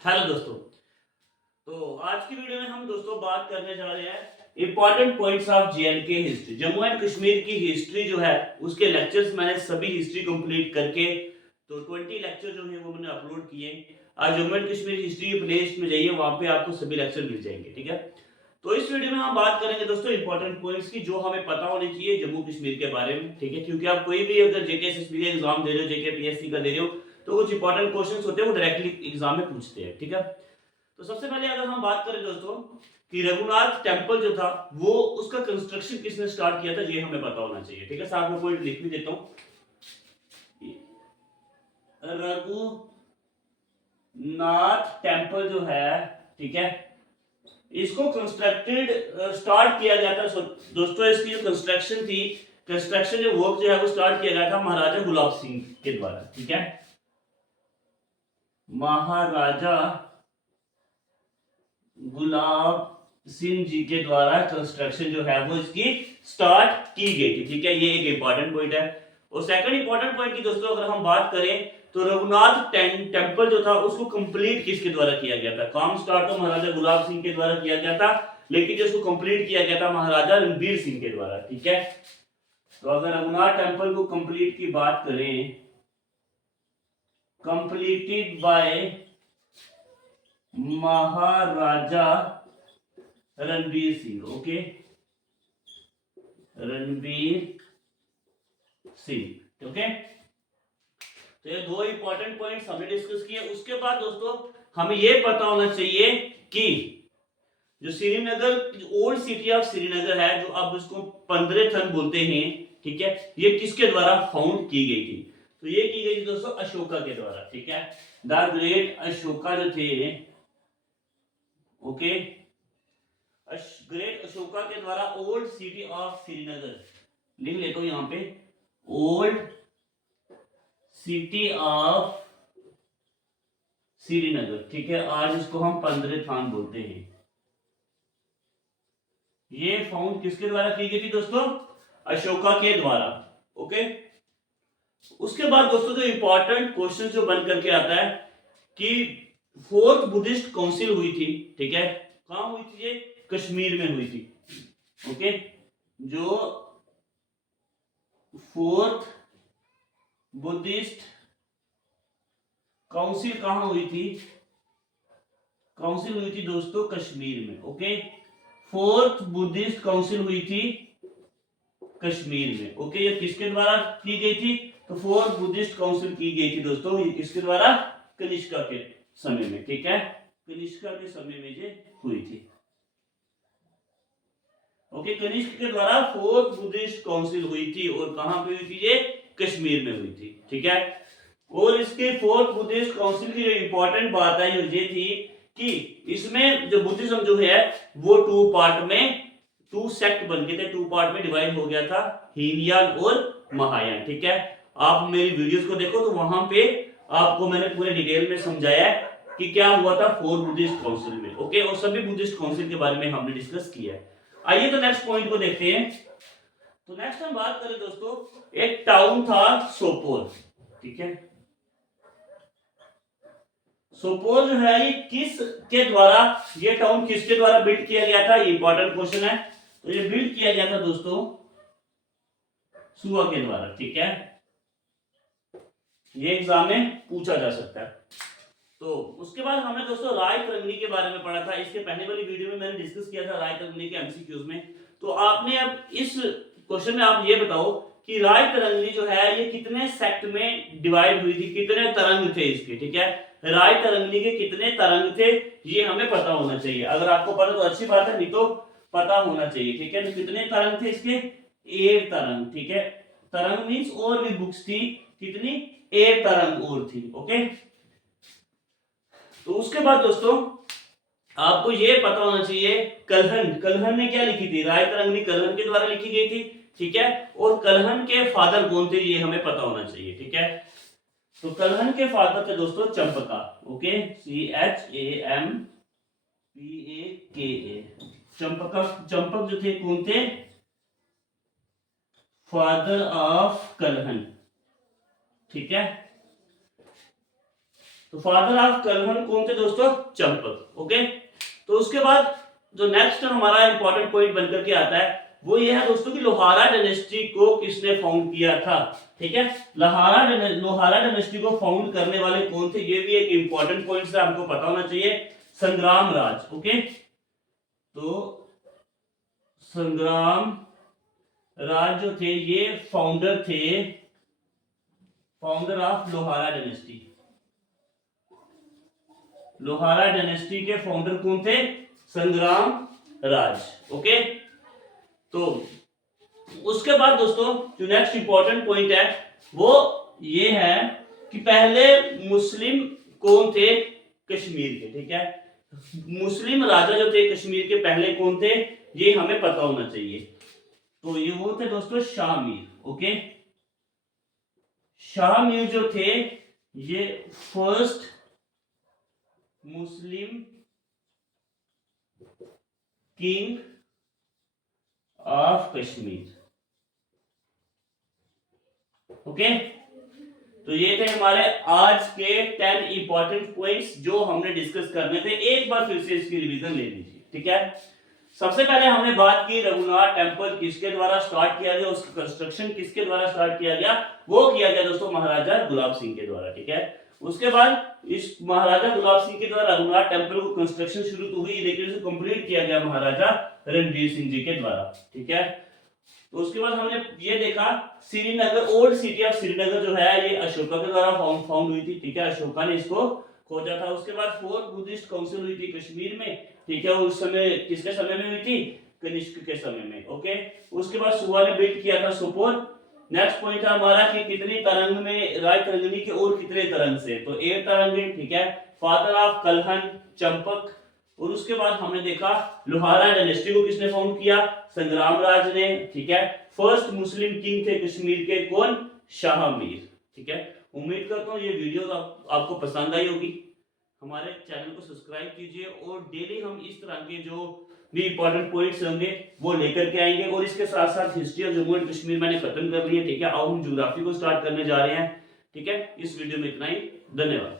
Hello दोस्तों। तो आज की वीडियो में हम दोस्तों बात करने जा रहे हैं important points of J&K history. Jammu and Kashmir की हिस्ट्री जो है उसके लेक्चर्स मैंने सभी हिस्ट्री कंप्लीट करके तो 20 लेक्चर जो है वो मैंने अपलोड किए। आज Jammu and Kashmir history playlist में जाइए, वहां पे आपको सभी लेक्चर मिल जाएंगे। ठीक है, तो इस वीडियो में हम बात करेंगे दोस्तों इंपॉर्टेंट पॉइंट्स की जो हमें पता होने चाहिए जम्मू कश्मीर के बारे में। ठीक है, क्योंकि आप कोई भी अगर जेके एसएसबी का एग्जाम दे रहे हो, जेके पीएससी का दे रहे हो, तो कुछ इंपॉर्टेंट क्वेश्चंस होते हैं वो डायरेक्टली एग्जाम में पूछते हैं। ठीक है, तो सबसे पहले अगर हम बात करें दोस्तों कि रघुनाथ टेम्पल जो था वो उसका कंस्ट्रक्शन किसने स्टार्ट किया था, ये हमें पता होना चाहिए। ठीक है, साथ में पॉइंट लिख भी देता हूं। रघुनाथ टेम्पल जो है, ठीक है, इसको कंस्ट्रक्टेड स्टार्ट किया गया था दोस्तों। इसकी जो कंस्ट्रक्शन थी, कंस्ट्रक्शन जो वर्क जो है वो स्टार्ट किया गया था महाराजा गुलाब सिंह के द्वारा। ठीक है, महाराजा गुलाब सिंह जी के द्वारा कंस्ट्रक्शन जो है वो इसकी स्टार्ट की गई थी। ठीक है, ये एक इंपॉर्टेंट पॉइंट है। और सेकंड इंपॉर्टेंट पॉइंट की दोस्तों अगर हम बात करें तो रघुनाथ टेम्पल जो था उसको कंप्लीट किसके द्वारा किया गया था। काम स्टार्ट तो महाराजा गुलाब सिंह के द्वारा किया गया था, लेकिन जो उसको कंप्लीट किया गया था महाराजा रणबीर सिंह के द्वारा। ठीक है, तो अगर रघुनाथ टेम्पल को कंप्लीट की बात करें, completed by Maharaja Ranbir Singh. Okay, Ranbir Singh. Okay, तो ये दो इंपॉर्टेंट पॉइंट्स हमने डिस्कस किए। उसके बाद दोस्तों हमें ये पता होना चाहिए कि जो Srinagar old city of Srinagar है, जो अब उसको पंद्रथन बोलते हैं, ठीक है, ये किसके द्वारा फाउंड की गई थी। तो ये की गई थी दोस्तों अशोका के द्वारा। ठीक है, द ग्रेट अशोका जो थे, ओके, ग्रेट अशोका के द्वारा ओल्ड सिटी ऑफ श्रीनगर लिख लेता हूं यहां पे, ओल्ड सिटी ऑफ श्रीनगर। ठीक है, आज इसको हम पंद्रथान बोलते हैं। ये फाउंड किसके द्वारा की गई थी दोस्तों, अशोका के द्वारा। ओके, उसके बाद दोस्तों जो इंपॉर्टेंट क्वेश्चन जो बन करके आता है कि फोर्थ बुद्धिस्ट काउंसिल हुई थी। ठीक है, कहां हुई थी, ये कश्मीर में हुई थी। ओके, जो फोर्थ बुद्धिस्ट काउंसिल कहां हुई थी, काउंसिल हुई थी दोस्तों कश्मीर में। ओके, फोर्थ बुद्धिस्ट काउंसिल हुई थी कश्मीर में। ओके, ये किसके द्वारा की गई थी, तो फोर्थ बुद्धिस्ट काउंसिल की गई थी दोस्तों, ये किसके द्वारा, कनिष्का के समय में। ठीक है, कनिष्का के समय में ये हुई थी। ओके, कनिष्क के द्वारा फोर्थ बुद्धिस्ट काउंसिल हुई थी और कहां पे हुई थी, ये कश्मीर में हुई थी। ठीक है, और इसके फोर्थ बुद्धिस्ट काउंसिल की जो इंपॉर्टेंट बात है ये थी कि इसमें जो बुद्धिज्म जो है वो टू पार्ट में, टू सेक्ट बन गए थे, टू पार्ट में डिवाइड हो गया था, हीनयान और महायान। ठीक है, आप मेरी वीडियोस को देखो तो वहां पे आपको मैंने पूरे डिटेल में समझाया है कि क्या हुआ था फोर्थ बुद्धिस्ट काउंसिल में। ओके, और सभी बुद्धिस्ट काउंसिल के बारे में हमने डिस्कस किया है। आइए तो नेक्स्ट पॉइंट को देखते हैं। तो नेक्स्ट हम बात करें दोस्तों, एक टाउन था सोपोर। ठीक है, सोपोर जो है ये किस के द्वारा, ये टाउन किसके द्वारा बिल्ड किया गया था, ये इंपॉर्टेंट क्वेश्चन है। तो ये बिल्ड किया गया था दोस्तों सुआ के द्वारा। ठीक है, ये एग्जाम में पूछा जा सकता है। तो उसके बाद हमने दोस्तों राय तरंगनी के बारे में पढ़ा था। इसके पहले वाली वीडियो में मैंने डिस्कस किया था राय तरंगनी के एमसीक्यूज में। तो आपने अब इस क्वेश्चन में आप ये बताओ कि राय तरंगनी जो है ये कितने सेक्ट में डिवाइड हुई थी, कितने तरंग थे इसके। ठीक है, राय तरंगनी के कितने तरंग थे ये हमें पता होना चाहिए। अगर आपको पता तो अच्छी बात है, नहीं तो पता होना चाहिए। ठीक है, तो कितने तरंग थे इसके, 8 तरंग। ठीक है, तरंग मीन्स और भी बुक्स थी, कितनी, 8 तरंग और थी। ओके, तो उसके बाद दोस्तों आपको यह पता होना चाहिए कलहन, कलहन ने क्या लिखी थी, राय तरंगनी कलहन के द्वारा लिखी गई थी। ठीक है, और कलहन के फादर कौन थे ये हमें पता होना चाहिए। ठीक है, तो कलहन के फादर थे दोस्तों चंपका। ओके, CHAMPAKA, चंपका, चंपक जो थे कौन थे, फादर ऑफ कलहन। ठीक है, तो फादर ऑफ कलहन कौन थे दोस्तों? चंपक। ओके, तो उसके बाद जो नेक्स्ट हमारा इंपॉर्टेंट पॉइंट बनकर के आता है वो ये है दोस्तों कि लोहारा डायनेस्टी को किसने फाउंड किया था। ठीक है, लोहारा डायनेस्टी को फाउंड करने वाले कौन थे, ये भी एक इंपॉर्टेंट पॉइंट है, आपको पता होना चाहिए। संग्राम राज। ओके, तो संग्राम राज जो थे ये फाउंडर थे, founder of Lohara dynasty. Lohara dynasty के फाउंडर कौन थे? संग्राम राज। ओके, तो उसके बाद दोस्तों जो नेक्स्ट इंपॉर्टेंट पॉइंट है वो ये है कि पहले मुस्लिम कौन थे कश्मीर के। ठीक है, मुस्लिम राजा जो थे कश्मीर के पहले कौन थे ये हमें पता होना चाहिए। तो ये वो थे दोस्तों शाह मीर। ओके, शाह मीर जो थे ये first Muslim king of Kashmir. Okay, तो ये थे हमारे आज के 10 इंपॉर्टेंट पॉइंट्स जो हमने डिस्कस करने थे। एक बार फिर से इसकी रिवीजन ले लीजिए। ठीक है, सबसे पहले हमने बात की रघुनाथ टेम्पल किसके द्वारा स्टार्ट किया गया, उसका कंस्ट्रक्शन किसके द्वारा स्टार्ट किया गया, वो किया गया दोस्तों महाराजा गुलाब सिंह के द्वारा। ठीक है, उसके बाद इस महाराजा गुलाब सिंह के द्वारा रघुनाथ टेम्पल को कंस्ट्रक्शन शुरू तो हुई लेकिन उसे कंप्लीट किया गया महाराजा रणजीत सिंह जी के द्वारा। ठीक है, तो उसके बाद हमने ये देखा Srinagar, old city of Srinagar जो है ये अशोका के द्वारा फाउंड हुई थी। ठीक है, अशोका ने इसको खोजा था। उसके बाद फोर्थ बुद्धिस्ट काउंसिल हुई थी कश्मीर में। ठीक है, उस समय किसके समय में हुई थी? कनिष्क के समय में। ओके, उसके बाद सुबा ने बिल्ड किया था सोपोर। नेक्स्ट पॉइंट है हमारा कि कितनी तरंग में राय तरंगिणी के और कितने तरंग से, तो 8 तरंग। ठीक है, फादर ऑफ कलहन चंपक। और उसके बाद हमने देखा लोहारा डायनेस्टी को किसने फाउंड किया? संग्राम राज ने। ठीक है, फर्स्ट मुस्लिम किंग थे कश्मीर के कौन? शाह मीर। ठीक है, उम्मीद करता हूँ ये वीडियो आपको पसंद आई होगी। हमारे चैनल को सब्सक्राइब कीजिए और डेली हम इस तरह के जो भी इंपॉर्टेंट पॉइंट्स होंगे वो लेकर के आएंगे। और इसके साथ साथ history of Jammu and Kashmir मैंने खत्म कर ली है। ठीक है, अब हम ज्योग्राफी को स्टार्ट करने जा रहे हैं। ठीक है, इस वीडियो में इतना ही। धन्यवाद।